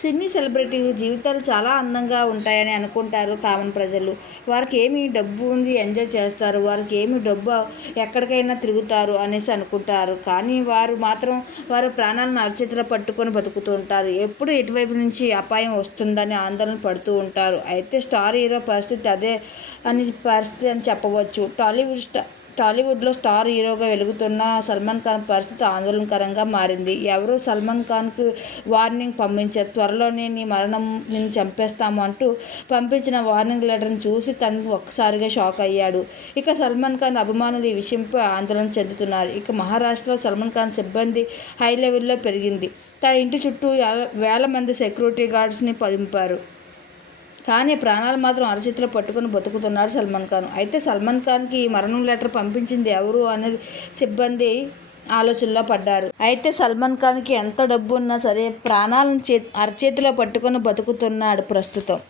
సినీ celebrity జీవితాలు చాలా అందంగా ఉంటాయని అనుకుంటారు కామన్ ప్రజలు. వారికి ఏమి డబ్బు ఉంది ఎంజాయ్ చేస్తారు? వారికి ఏమి డబ్బు ఎక్కడికైనా తిరుగుతారు అనేసి అనుకుంటారు. కానీ వారు మాత్రం వారు ప్రాణాలను అరచేతిలో పట్టుకొని బతుకుతూ ఉంటారు. ఎప్పుడు ఎటువైపు నుంచి అపాయం వస్తుందని ఆందోళన పడుతూ ఉంటారు. అయితే స్టార్ హీరో పరిస్థితి అదే అని పరిస్థితి అని చెప్పవచ్చు. టాలీవుడ్ స్టార్ టాలీవుడ్లో స్టార్ హీరోగా వెలుగుతున్న సల్మాన్ ఖాన్ పరిస్థితి ఆందోళనకరంగా మారింది. ఎవరూ సల్మాన్ ఖాన్కు వార్నింగ్ పంపించారు. త్వరలోనే నీ మరణం నేను చంపేస్తాము అంటూ పంపించిన వార్నింగ్ లెటర్ని చూసి తను ఒక్కసారిగా షాక్ అయ్యాడు. ఇక సల్మాన్ ఖాన్ అభిమానులు ఈ విషయంపై ఆందోళన చెందుతున్నారు. ఇక మహారాష్ట్రలో సల్మాన్ ఖాన్ సిబ్బంది హై లెవెల్లో పెరిగింది. తన ఇంటి చుట్టూ వేల మంది సెక్యూరిటీ గార్డ్స్ని పదింపారు. కానీ ప్రాణాలు మాత్రం అరచేతిలో పట్టుకొని బతుకుతున్నాడు సల్మాన్ ఖాన్. అయితే సల్మాన్ ఖాన్కి మరణం లెటర్ పంపించింది ఎవరు అనేది సిబ్బంది ఆలోచనలో పడ్డారు. అయితే సల్మాన్ ఖాన్కి ఎంత డబ్బు ఉన్నా సరే ప్రాణాలను చే అరచేతిలో పట్టుకొని బతుకుతున్నాడు ప్రస్తుతం.